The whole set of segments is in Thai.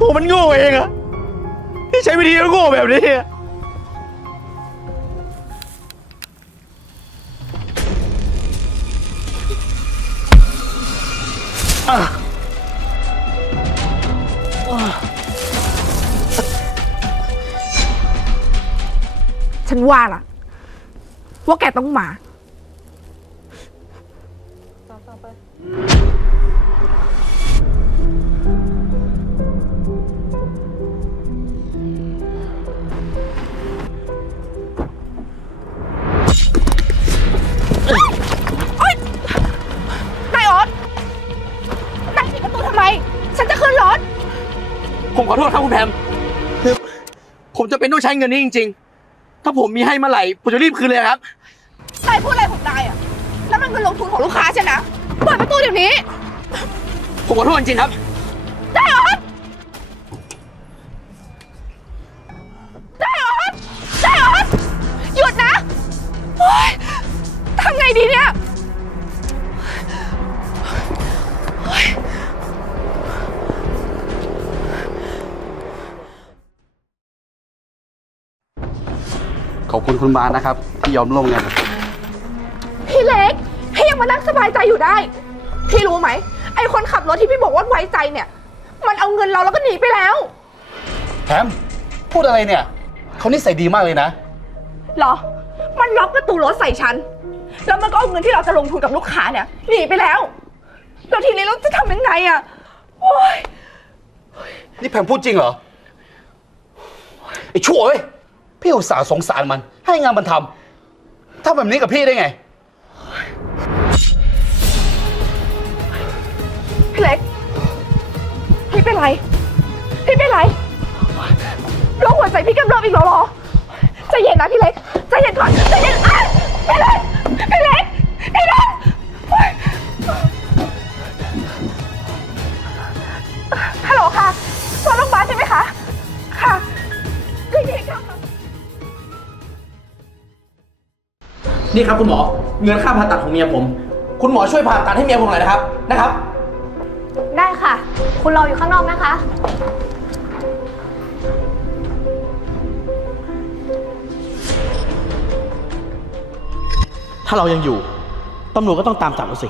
ผมมันโง่เองอะที่ใช้วิธีโง่แบบนี้อะอะฉันว่าล่ะ ว่าแกต้องมาโอ๊ ขอโทษครับคุณแพมคือผมจะเป็นต้องใช้เงินนี้จริง ๆ ถ้าผมมีให้เมื่อไหร่ผมจะรีบคืนเลยครับนายพูดอะไรของนายอะแล้วมันเงินลงทุนของลูกค้าใช่นะเปิดประตูเดี๋ยวนี้ ผมขอโทษจริงๆครับ ขอบคุณคุณบานนะครับ ที่ยอมร่วมงานกับผมพี่เล็ก พี่ยังมานั่งสบายใจอยู่ได้ พี่รู้ไหม ไอ้คนขับรถที่พี่บอกว่าไว้ใจเนี่ย มันเอาเงินเราแล้วก็หนีไปแล้ว แถมพูดอะไรเนี่ยเขานิสัยดีมากเลยนะ เหรอ มันล็อกประตูรถใส่ฉัน แล้วมันก็เอาเงินที่เราจะลงทุนกับลูกค้าเนี่ยหนีไปแล้ว แล้วทีนี้เราจะทำยังไงอะโอ๊ย นี่แพมพูดจริงเหรอไอ้ชั่วเว้ย พี่อุตส่าห์สงสารมัน ให้งานมันทำทำแบบนี้กับพี่ได้ไง พี่เล็ก พี่เป็นไร พี่เป็นไรโรคหัวใจพี่กำเริบอีกแล้วเหรอใจเย็นนะพี่เล็กใจเย็นก่อนใจเย็นอะพี่เล็กพี่เล็ก นี่ครับคุณหมอเงินค่าผ่าตัดของเมียผม คุณหมอช่วยผ่าตัดให้เมียผมหน่อยนะครับนะครับ ได้ค่ะ คุณรออยู่ข้างนอกนะคะ ถ้าเรายังอยู่ตำรวจก็ต้องตามจับเราสิ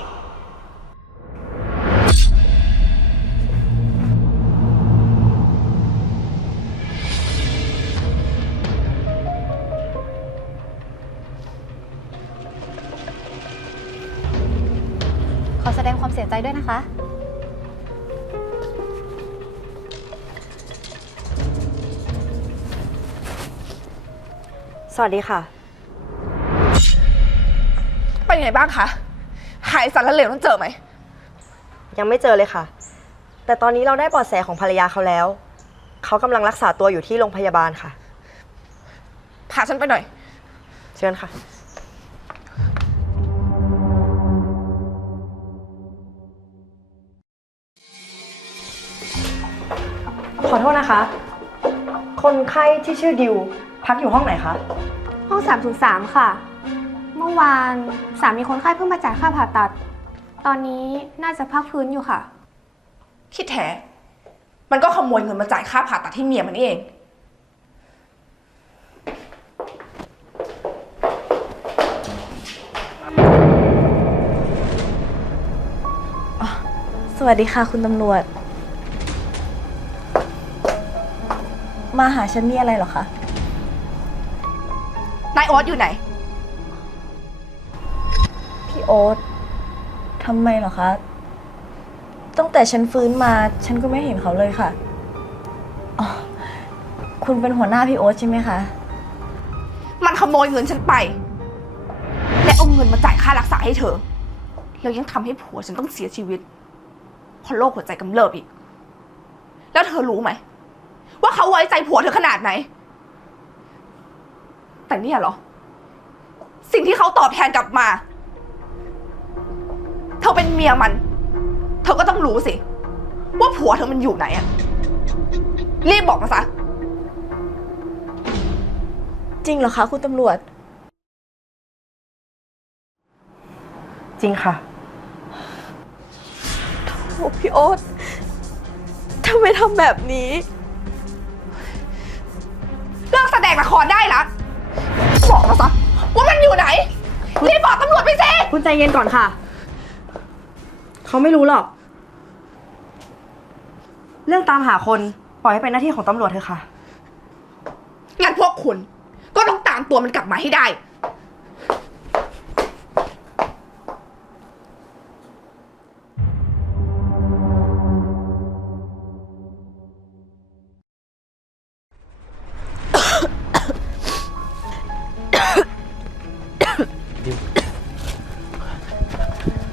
สดงความเสียใจด้วยนะคะ สวัสดีค่ะ เป็นไงบ้างคะหายสารเหลวต้องเจอไหม ยังไม่เจอเลยค่ะ แต่ตอนนี้เราได้เบาะแสของภรรยาเขาแล้ว เขากำลังรักษาตัวอยู่ที่โรงพยาบาลค่ะ พาฉันไปหน่อย เชิญค่ะ ขอโทษนะคะ คนไข้ที่ชื่อดิว พักอยู่ห้องไหนคะ ห้อง 303 ค่ะ เมื่อวานสามีคนไข้เพิ่งมาจ่ายค่าผ่าตัด ตอนนี้น่าจะพักฟื้นอยู่ค่ะคิดแท้ มันก็ขโมยเงินมาจ่ายค่าผ่าตัดให้เมียมันเอง สวัสดีค่ะคุณตำรวจ มาหาฉันมีอะไรเหรอคะ นายโอ๊ตอยู่ไหน พี่โอ๊ตทำไมเหรอคะ ตั้งแต่ฉันฟื้นมาฉันก็ไม่เห็นเขาเลยค่ะอ๋อคุณเป็นหัวหน้าพี่โอ๊ตใช่ไหมคะ มันขโมยเงินฉันไป และเอาเงินมาจ่ายค่ารักษาให้เธอ แล้วยังทำให้ผัวฉันต้องเสียชีวิตเพราะโรคหัวใจกำเริบอีก แล้วเธอรู้ไหม ว่าเขาไว้ใจผัวเธอขนาดไหน แต่เนี่ยเหรอ สิ่งที่เขาตอบแทนกลับมา เธอเป็นเมียมัน เธอก็ต้องรู้สิ ว่าผัวเธอมันอยู่ไหนอะรีบบอกมาซะ จริงเหรอคะ คุณตำรวจ จริงค่ะ โอ้พี่โอ๊ตททำไมทำแบบนี้ เลิกแสดงละครได้ละบอกมาซะว่ามันอยู่ไหนรีบบอกตำรวจไปสิคุณใจเย็นก่อนค่ะ เขาไม่รู้หรอก เรื่องตามหาคนปล่อยให้เป็นหน้าที่ของตำรวจเถอะค่ะ งั้นพวกคุณก็ต้องตามตัวมันกลับมาให้ได้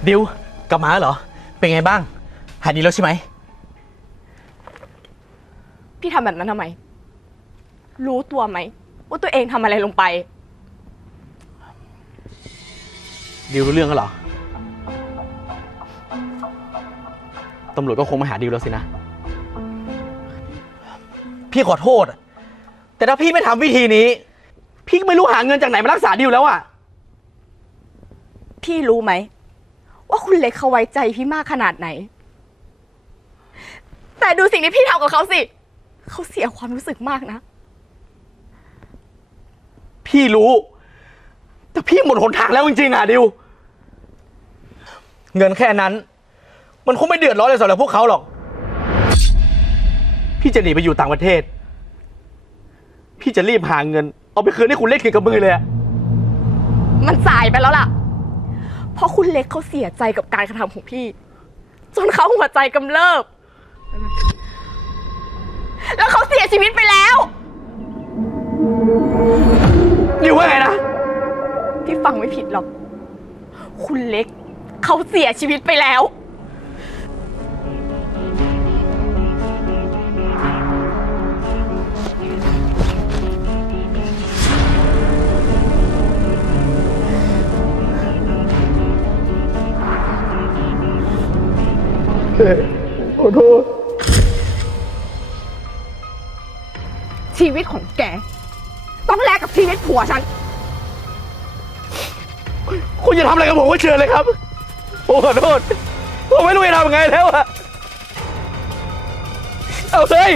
ดิวกลับมาแล้วเหรอ เป็นไงบ้าง หายดีแล้วใช่ไหม พี่ทำแบบนั้นทำไม รู้ตัวไหมว่าตัวเองทำอะไรลงไป ดิวรู้เรื่องแล้วเหรอ ตำรวจก็คงมาหาดิวแล้วสินะ พี่ขอโทษอะแต่ถ้าพี่ไม่ทำวิธีนี้ พี่ก็ไม่รู้หาเงินจากไหนมารักษาดิวแล้วอะพี่รู้ไหม ว่าคุณเล็กเขาไว้ใจพี่มากขนาดไหน แต่ดูสิ่งที่พี่ทำกับเขาสิ เขาเสียความรู้สึกมากนะ พี่รู้ แต่พี่หมดหนทางแล้วจริงๆอะดิว เงินแค่นั้น มันคงไม่เดือดร้อนเลยสำหรับพวกเขาหรอก พี่จะหนีไปอยู่ต่างประเทศ พี่จะรีบหาเงิน เอาไปคืนให้คุณเล็กคืนกับมือเลยอะมันสายไปแล้วล่ะ เพราะคุณเล็กเขาเสียใจกับการกระทำของพี่ จนเขาหัวใจกำเริบ แล้วเขาเสียชีวิตไปแล้ว นิวว่าไงนะ พี่ฟังไม่ผิดหรอก คุณเล็กเขาเสียชีวิตไปแล้ว ชีวิตของแก ต้องแลกกับชีวิตผัวฉัน คุณจะทำอะไรกับผมก็เชิญเลยครับผมขอโทษผมไม่รู้จะทำไงแล้วอะเอาเลย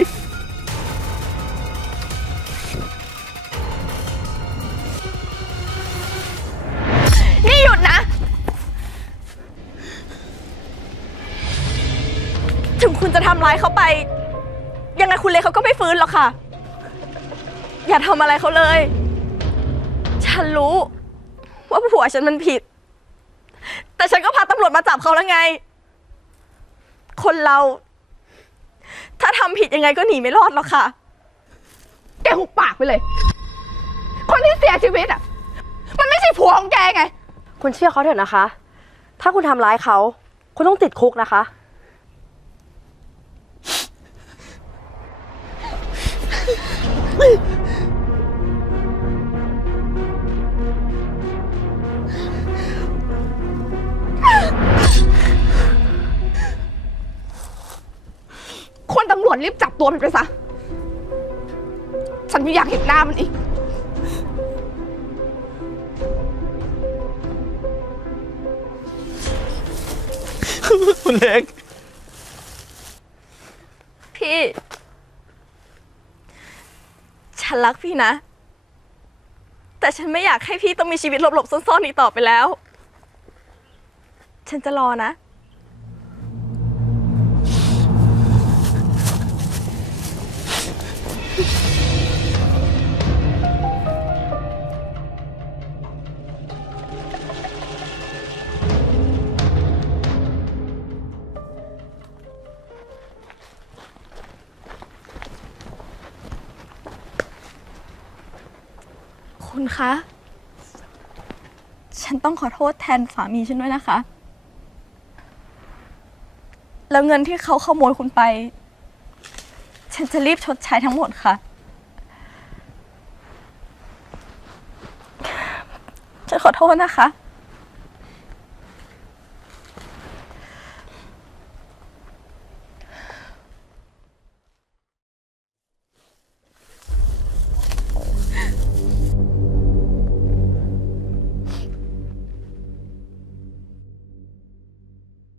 ำร้ายเขาไป ยังไงคุณเล็กเขาก็ไม่ฟื้นหรอกค่ะ อย่าทำอะไรเขาเลย ฉันรู้ ว่าผัวฉันมันผิด แต่ฉันก็พาตำรวจมาจับเขาแล้วไง คนเรา ถ้าทำผิดยังไงก็หนีไม่รอดหรอกค่ะ แกหุบปากไปเลย คนที่เสียชีวิตอะ มันไม่ใช่ผัวของแกไง คุณเชื่อเขาเถอะนะคะ ถ้าคุณทำร้ายเขา คุณต้องติดคุกนะคะ คนตำรวจรีบจับตัวมันไปซะ ฉันไม่อยากเห็นหน้ามันอีก คุณเล็ก พี่ ฉันรักพี่นะ แต่ฉันไม่อยากให้พี่ต้องมีชีวิตหลบๆซ่อนๆอีกต่อไปแล้ว ฉันจะรอนะ คุณคะ ฉันต้องขอโทษแทนสามีฉันด้วยนะคะ แล้วเงินที่เขาขโมยคุณไป ฉันจะรีบชดใช้ทั้งหมดค่ะ ฉันขอโทษนะคะ